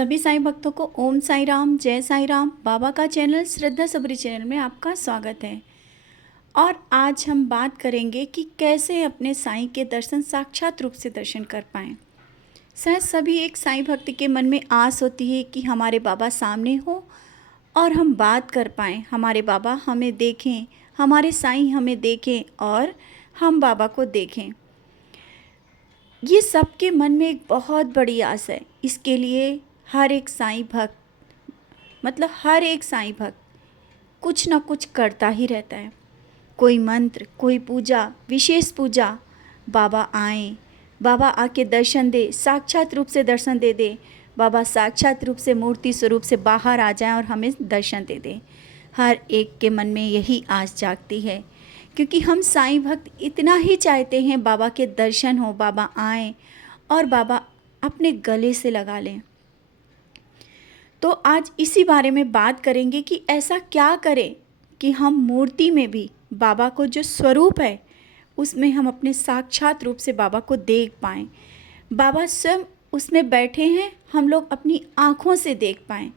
सभी साईं भक्तों को ओम साई राम, जय साई राम। बाबा का चैनल श्रद्धा सबरी चैनल में आपका स्वागत है। और आज हम बात करेंगे कि कैसे अपने साईं के दर्शन साक्षात रूप से दर्शन कर पाएँ। शायद सभी एक साईं भक्त के मन में आस होती है कि हमारे बाबा सामने हो और हम बात कर पाएँ, हमारे बाबा हमें देखें, हमारे साईं हमें देखें और हम बाबा को देखें। ये सबके मन में एक बहुत बड़ी आस है। इसके लिए हर एक साईं भक्त हर एक साईं भक्त कुछ ना कुछ करता ही रहता है। कोई मंत्र, कोई पूजा, विशेष पूजा। बाबा आए, बाबा आके दर्शन दे, साक्षात रूप से दर्शन दे दे। बाबा साक्षात रूप से मूर्ति स्वरूप से बाहर आ जाएं और हमें दर्शन दे दे। हर एक के मन में यही आस जागती है, क्योंकि हम साईं भक्त इतना ही चाहते हैं बाबा के दर्शन हो, बाबा आएँ और बाबा अपने गले से लगा लें। तो आज इसी बारे में बात करेंगे कि ऐसा क्या करें कि हम मूर्ति में भी बाबा को जो स्वरूप है उसमें हम अपने साक्षात रूप से बाबा को देख पाएँ। बाबा स्वयं उसमें बैठे हैं, हम लोग अपनी आँखों से देख पाएँ।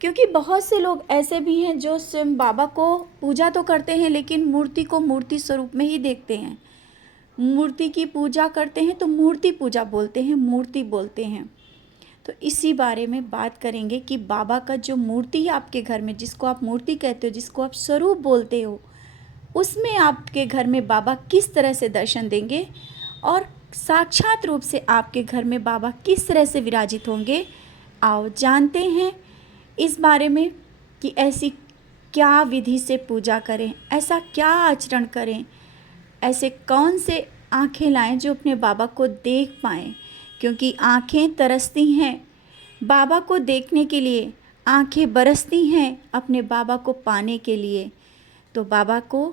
क्योंकि बहुत से लोग ऐसे भी हैं जो स्वयं बाबा को पूजा तो करते हैं लेकिन मूर्ति को मूर्ति स्वरूप में ही देखते हैं। मूर्ति की पूजा करते हैं तो मूर्ति पूजा बोलते हैं, मूर्ति बोलते हैं। तो इसी बारे में बात करेंगे कि बाबा का जो मूर्ति है आपके घर में, जिसको आप मूर्ति कहते हो, जिसको आप स्वरूप बोलते हो, उसमें आपके घर में बाबा किस तरह से दर्शन देंगे और साक्षात रूप से आपके घर में बाबा किस तरह से विराजित होंगे। आओ जानते हैं इस बारे में कि ऐसी क्या विधि से पूजा करें, ऐसा क्या आचरण करें, ऐसे कौन से आँखें लाएं जो अपने बाबा को देख पाएँ। क्योंकि आँखें तरसती हैं बाबा को देखने के लिए, आँखें बरसती हैं अपने बाबा को पाने के लिए। तो बाबा को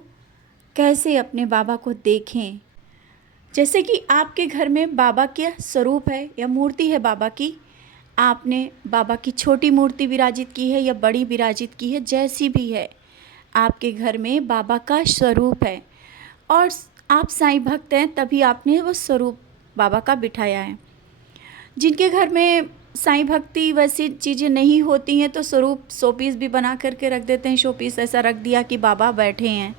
कैसे अपने बाबा को देखें। जैसे कि आपके घर में बाबा का स्वरूप है या मूर्ति है बाबा की, आपने बाबा की छोटी मूर्ति विराजित की है या बड़ी विराजित की है, जैसी भी है, आपके घर में बाबा का स्वरूप है और आप साईं भक्त हैं तभी आपने वो स्वरूप बाबा का बिठाया है। जिनके घर में साईं भक्ति वैसी चीज़ें नहीं होती हैं तो स्वरूप शोपीस भी बना करके रख देते हैं। शोपीस ऐसा रख दिया कि बाबा बैठे हैं,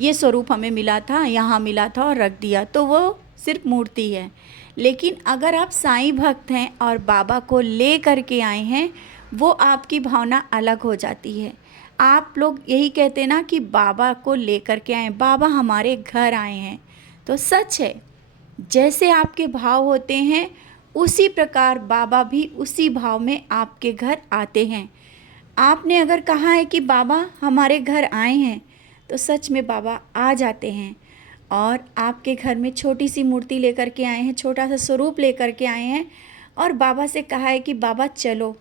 ये स्वरूप हमें मिला था, यहाँ मिला था और रख दिया, तो वो सिर्फ मूर्ति है। लेकिन अगर आप साईं भक्त हैं और बाबा को ले करके आए हैं, वो आपकी भावना अलग हो जाती है। आप लोग यही कहते हैं ना कि बाबा को ले करके आए, बाबा हमारे घर आए हैं। तो सच है, जैसे आपके भाव होते हैं उसी प्रकार बाबा भी उसी भाव में आपके घर आते हैं। आपने अगर कहा है कि बाबा हमारे घर आए हैं तो सच में बाबा आ जाते हैं और आपके घर में छोटी सी मूर्ति लेकर के आए हैं, छोटा सा स्वरूप लेकर के आए हैं और बाबा से कहा है कि बाबा चलो,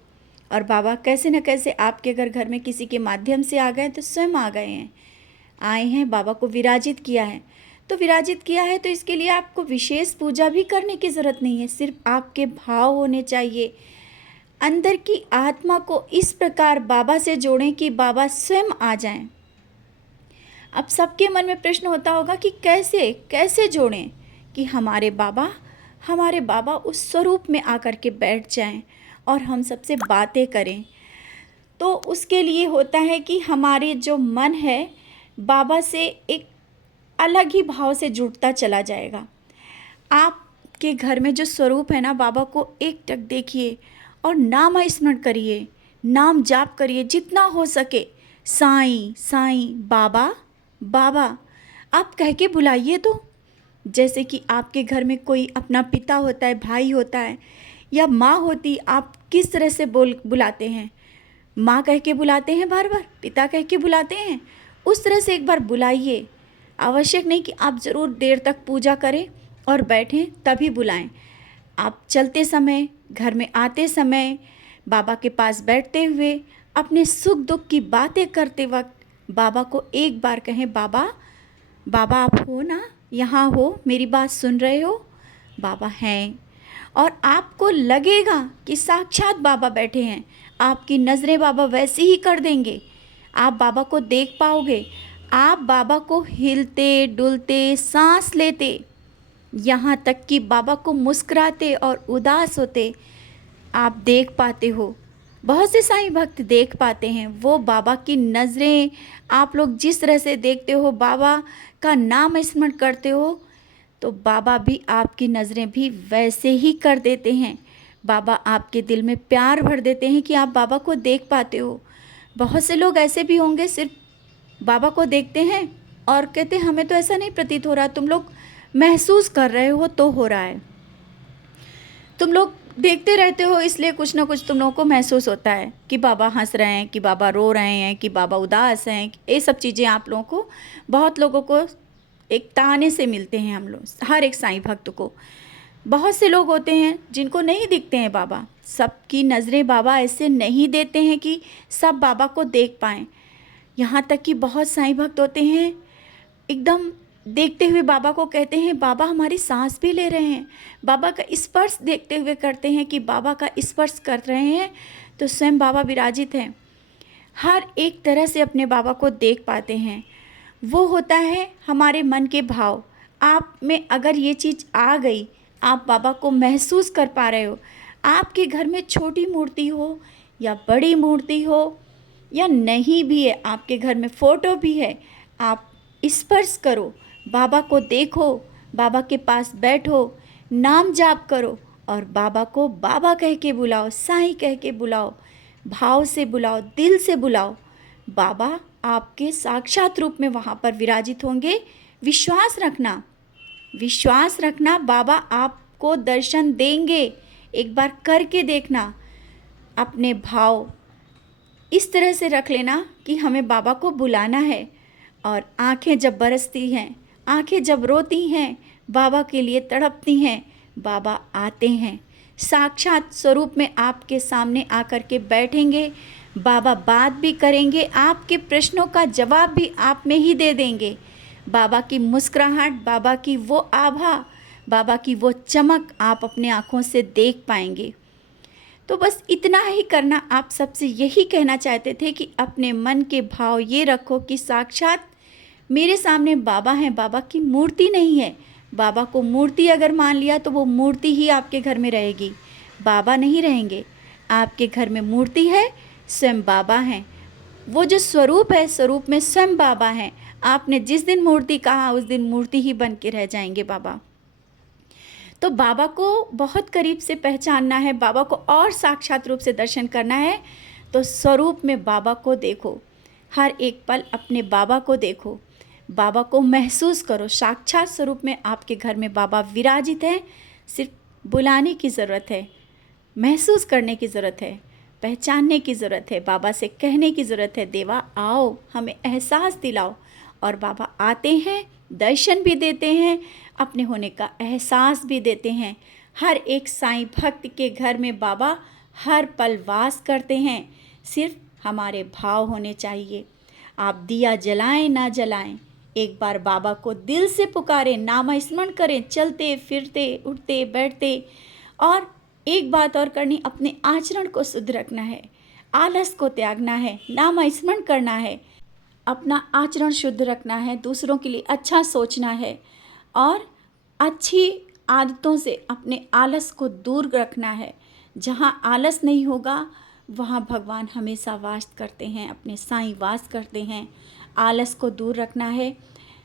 और बाबा कैसे न कैसे आपके घर में किसी के माध्यम से आ गए तो स्वयं आ गए हैं, आए हैं, बाबा को विराजित किया है। तो विराजित किया है तो इसके लिए आपको विशेष पूजा भी करने की ज़रूरत नहीं है, सिर्फ आपके भाव होने चाहिए। अंदर की आत्मा को इस प्रकार बाबा से जोड़ें कि बाबा स्वयं आ जाएं। अब सबके मन में प्रश्न होता होगा कि कैसे कैसे जोड़ें कि हमारे बाबा उस स्वरूप में आकर के बैठ जाएं और हम सबसे बातें करें। तो उसके लिए होता है कि हमारे जो मन है बाबा से एक अलग ही भाव से जुड़ता चला जाएगा। आपके घर में जो स्वरूप है ना, बाबा को एक टक देखिए और नाम स्मरण करिए, नाम जाप करिए जितना हो सके। साईं साईं, बाबा बाबा, आप कह के बुलाइए। तो जैसे कि आपके घर में कोई अपना पिता होता है, भाई होता है या माँ होती, आप किस तरह से बुलाते हैं? माँ कह के बुलाते हैं, बार बार पिता कह के बुलाते हैं, उस तरह से एक बार बुलाइए। आवश्यक नहीं कि आप ज़रूर देर तक पूजा करें और बैठें तभी बुलाएं। आप चलते समय, घर में आते समय, बाबा के पास बैठते हुए, अपने सुख दुख की बातें करते वक्त बाबा को एक बार कहें, बाबा बाबा आप हो ना, यहाँ हो, मेरी बात सुन रहे हो? बाबा हैं और आपको लगेगा कि साक्षात बाबा बैठे हैं। आपकी नज़रें बाबा वैसे ही कर देंगे, आप बाबा को देख पाओगे। आप बाबा को हिलते डुलते, सांस लेते, यहाँ तक कि बाबा को मुस्कुराते और उदास होते आप देख पाते हो, बहुत से साईं भक्त देख पाते हैं। वो बाबा की नज़रें आप लोग जिस तरह से देखते हो, बाबा का नाम स्मरण करते हो, तो बाबा भी आपकी नज़रें भी वैसे ही कर देते हैं। बाबा आपके दिल में प्यार भर देते हैं कि आप बाबा को देख पाते हो। बहुत से लोग ऐसे भी होंगे, सिर्फ बाबा को देखते हैं और कहते हैं हमें तो ऐसा नहीं प्रतीत हो रहा, तुम लोग महसूस कर रहे हो तो हो रहा है। तुम लोग देखते रहते हो इसलिए कुछ ना कुछ तुम लोगों को महसूस होता है कि बाबा हंस रहे हैं, कि बाबा रो रहे हैं, कि बाबा उदास हैं। ये सब चीज़ें आप लोगों को, बहुत लोगों को एक ताने से मिलते हैं। हम लोग, हर एक साईं भक्त को, बहुत से लोग होते हैं जिनको नहीं दिखते हैं बाबा। सबकी नज़रें बाबा ऐसे नहीं देते हैं कि सब बाबा को देख पाएँ। यहाँ तक कि बहुत साईं भक्त होते हैं, एकदम देखते हुए बाबा को कहते हैं बाबा हमारी सांस भी ले रहे हैं। बाबा का स्पर्श देखते हुए करते हैं कि बाबा का स्पर्श कर रहे हैं तो स्वयं बाबा विराजित हैं। हर एक तरह से अपने बाबा को देख पाते हैं। वो होता है हमारे मन के भाव। आप में अगर ये चीज़ आ गई, आप बाबा को महसूस कर पा रहे हो, आपके घर में छोटी मूर्ति हो या बड़ी मूर्ति हो या नहीं भी है, आपके घर में फ़ोटो भी है, आप स्पर्श करो, बाबा को देखो, बाबा के पास बैठो, नाम जाप करो और बाबा को बाबा कह के बुलाओ, साईं कह के बुलाओ, भाव से बुलाओ, दिल से बुलाओ। बाबा आपके साक्षात रूप में वहाँ पर विराजित होंगे। विश्वास रखना, विश्वास रखना, बाबा आपको दर्शन देंगे। एक बार करके देखना। अपने भाव इस तरह से रख लेना कि हमें बाबा को बुलाना है। और आँखें जब बरसती हैं, आँखें जब रोती हैं, बाबा के लिए तड़पती हैं, बाबा आते हैं, साक्षात स्वरूप में आपके सामने आकर के बैठेंगे। बाबा बात भी करेंगे, आपके प्रश्नों का जवाब भी आप में ही दे देंगे। बाबा की मुस्कुराहट, बाबा की वो आभा, बाबा की वो चमक आप अपने आँखों से देख पाएंगे। तो बस इतना ही करना। आप सबसे यही कहना चाहते थे कि अपने मन के भाव ये रखो कि साक्षात मेरे सामने बाबा हैं, बाबा की मूर्ति नहीं है। बाबा को मूर्ति अगर मान लिया तो वो मूर्ति ही आपके घर में रहेगी, बाबा नहीं रहेंगे। आपके घर में मूर्ति है, स्वयं बाबा हैं। वो जो स्वरूप है, स्वरूप में स्वयं बाबा हैं। आपने जिस दिन मूर्ति कहा उस दिन मूर्ति ही बन के रह जाएंगे बाबा। तो बाबा को बहुत करीब से पहचानना है, बाबा को और साक्षात रूप से दर्शन करना है, तो स्वरूप में बाबा को देखो। हर एक पल अपने बाबा को देखो, बाबा को महसूस करो। साक्षात स्वरूप में आपके घर में बाबा विराजित हैं। सिर्फ बुलाने की ज़रूरत है, महसूस करने की ज़रूरत है, पहचानने की ज़रूरत है। बाबा से कहने की ज़रूरत है, देवा आओ, हमें एहसास दिलाओ। और बाबा आते हैं, दर्शन भी देते हैं, अपने होने का एहसास भी देते हैं। हर एक साईं भक्त के घर में बाबा हर पल वास करते हैं। सिर्फ हमारे भाव होने चाहिए। आप दिया जलाएं ना जलाएं, एक बार बाबा को दिल से पुकारें, नाम स्मरण करें, चलते फिरते उठते बैठते। और एक बात और करनी, अपने आचरण को शुद्ध रखना है, आलस को त्यागना है, नाम स्मरण करना है, अपना आचरण शुद्ध रखना है, दूसरों के लिए अच्छा सोचना है और अच्छी आदतों से अपने आलस को दूर रखना है। जहाँ आलस नहीं होगा वहाँ भगवान हमेशा वास करते हैं, अपने साईं वास करते हैं। आलस को दूर रखना है,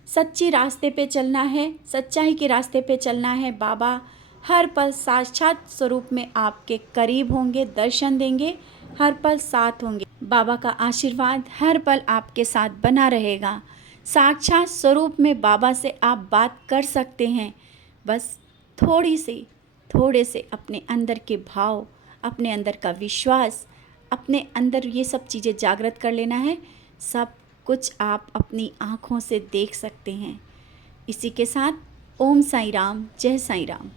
सच्चे रास्ते पे चलना है, सच्चाई के रास्ते पे चलना है। बाबा हर पल साक्षात स्वरूप में आपके करीब होंगे, दर्शन देंगे, हर पल साथ होंगे। बाबा का आशीर्वाद हर पल आपके साथ बना रहेगा। साक्षात स्वरूप में बाबा से आप बात कर सकते हैं। बस थोड़े से अपने अंदर के भाव, अपने अंदर का विश्वास, अपने अंदर ये सब चीज़ें जागृत कर लेना है। सब कुछ आप अपनी आँखों से देख सकते हैं। इसी के साथ ओम साईं राम, जय साईं राम।